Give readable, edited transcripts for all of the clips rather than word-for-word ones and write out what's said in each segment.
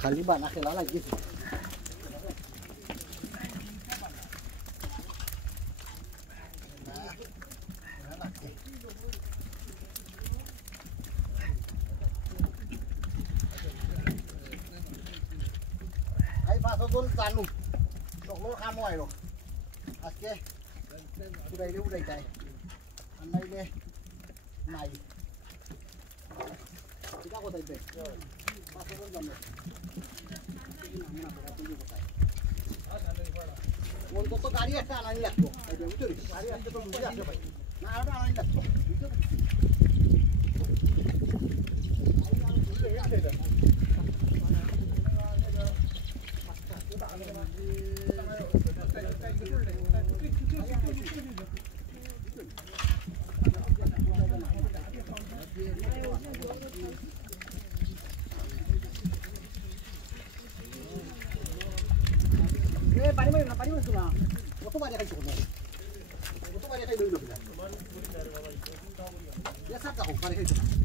Kaliban akhirnya lagi. Tôi dàn lục đổ lô kham ngoài rồi à kia u đây chạy anh đây đây này kita có thể về ba số con dòng này untuk tuh kali ya kan lihat tuh ada itu kali ada tuh lihat coba nah ada lihat tuh पानी में सुना वो तो बारे का छोड़ना वो तो बारे का ही लोग ये सब का हो बारे का छोड़ना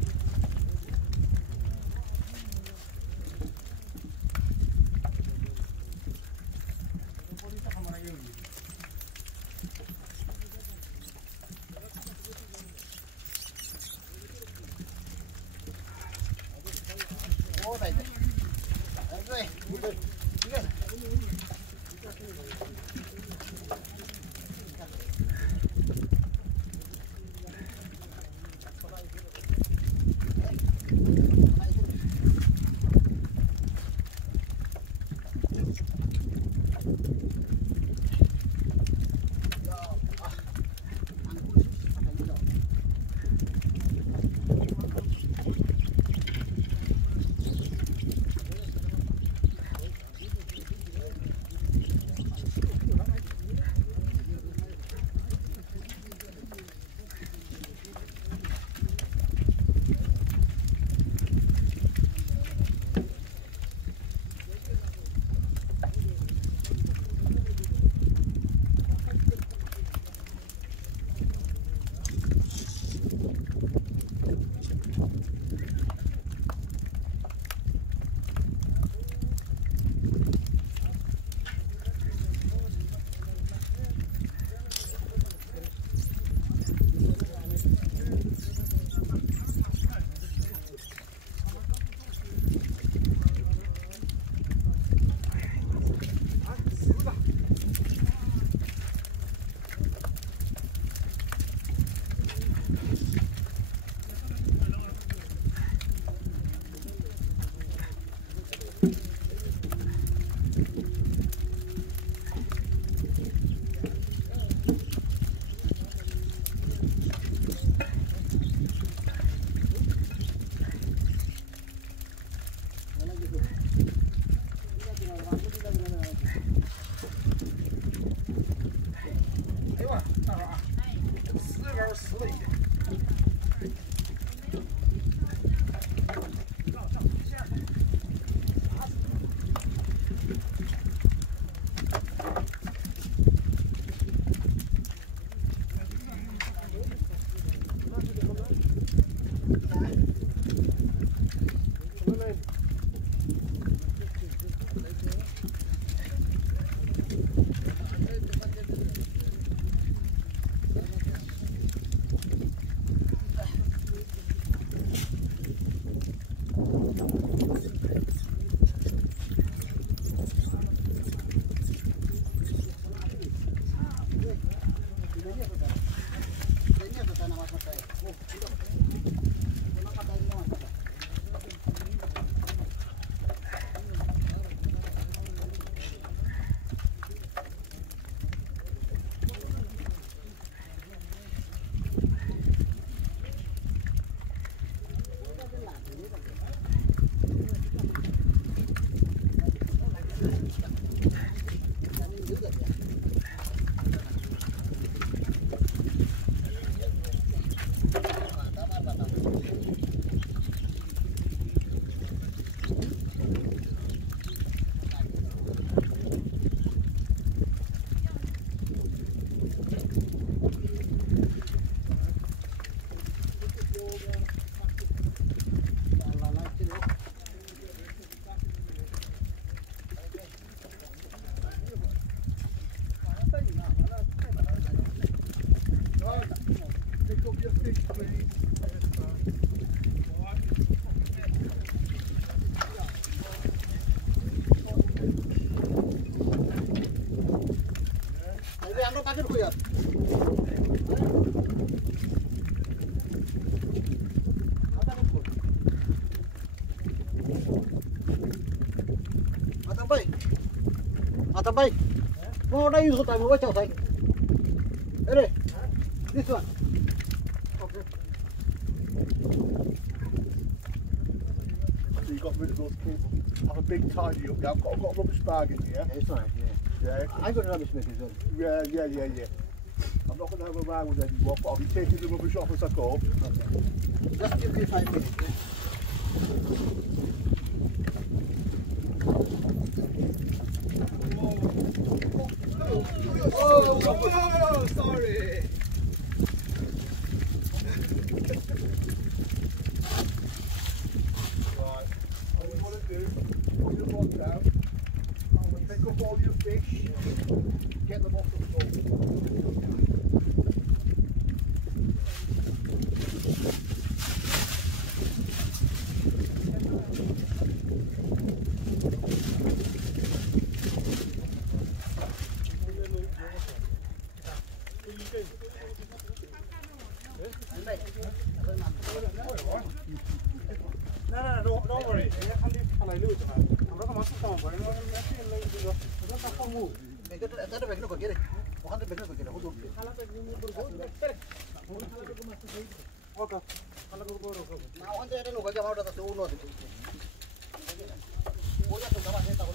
ओ भाई अरे ठीक है takkan kuya. Atambay. Mau na use tayo mo chao sai. Ere. This one. Okay. So you got rid of those cables. Have a big tidy up now. I've got a rubbish bag in here. Yeah, it's alright. Yeah. I got a rubbish bag as well. Yeah. I'm not going to have a row with anyone, but I'll be taking the rubbish off as I go. Okay. Just give me 5 minutes. Yeah? Oh, sorry. Right, all you want to do, put your rod down, pick up all your fish, get them off the floor. No, don't worry. I'm going to lose it. I'm not going to come over. I'm not going to move. Ada bag ko kire. Wakan bag ko kire. Hudu. Okay. Kalau gue baru kau. Na wakan ada no bag mau data se uno. Boya to kama deta ko.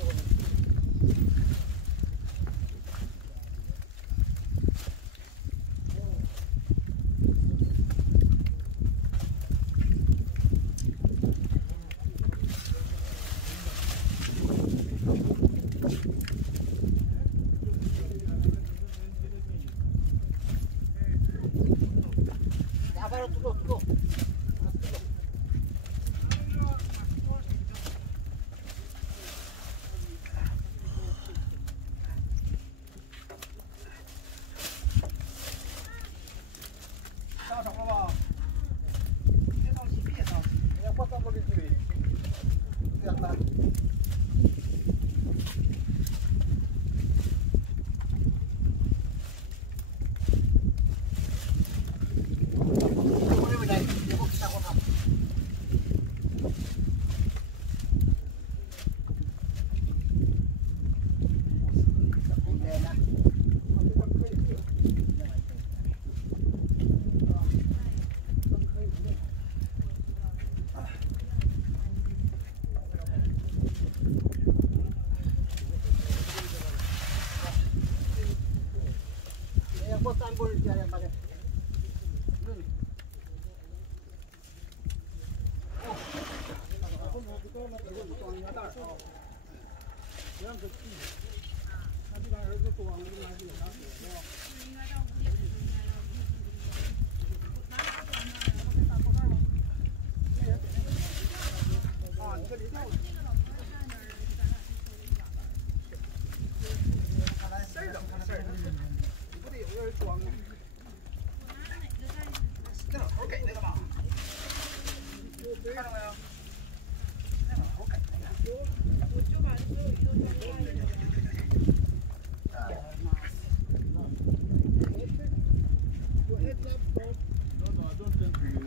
No, I don't think you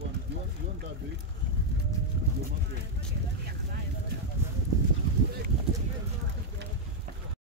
want that big. You must